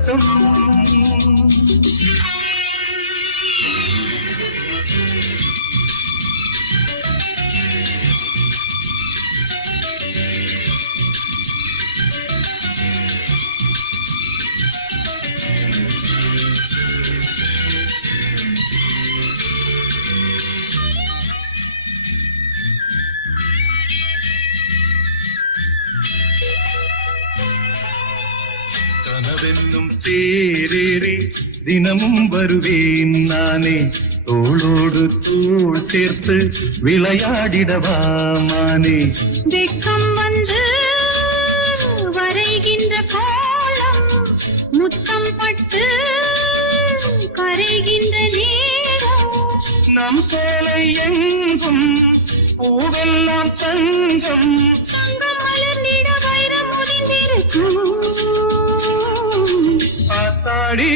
பரவசம். கனவென்னும் தேரேறி தினமும் வருவேன் நானே, தோளோடு தோள் சேர்த்து விளையாடிடவாமானே. வெட்கம் வந்து வரைகின்ற கோலம், முத்தம் பட்டு கரைகின்ற நேரம். நம் சோலை எங்கும் பூவெல்லாம் தங்கம், தங்கம் மலர்ந்திட வைரம் முடிந்திருக்கும். பார்த்தாடி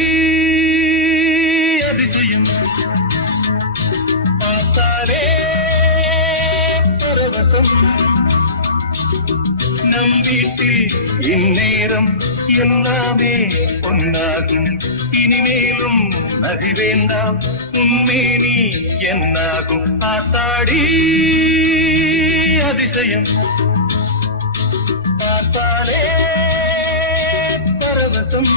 அதிசயம், பார்த்தாலே பரவசம். நம் வீட்டில் இந்நேரம் எல்லாமே பொன்னாகும். இனிமேலும் நகை வேண்டாம், உண்மேனி என்னாகும். பார்த்தாடி அதிசயம், பார்த்தாலே பரவசம்.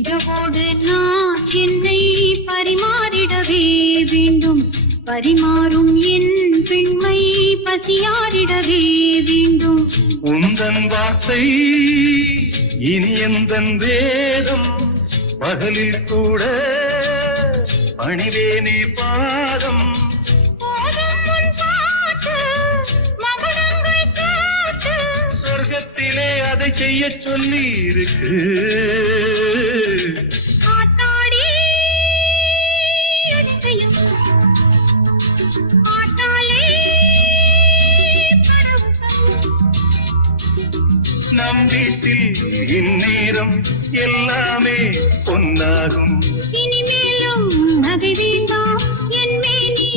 இரவோடு நான் என்னை பரிமாறிடவே வேண்டும், பரிமாறும் என் பெண்மை பசியாரிடவே வேண்டும். உந்தன் வார்த்தை இனி எந்தன் வேதம், பகலில் கூட பணிவேனே பாதம். சொர்க்கத்திலே அதை செய்ய சொல்லி இருக்கு. நம் வீட்டில் இந்நேரம் எல்லாமே பொன்னாகும். இனிமேலும் நகை வேண்டாம், என் மேனி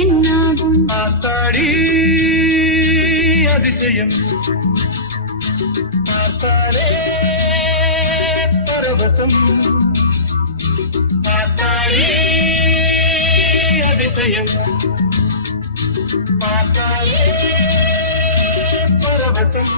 என்னாகும். பார்த்தாடி அதிசயம், பார்த்தாலே பரவசம். பார்த்தாடி அதிசயம், பார்த்தாலே பரவசம்.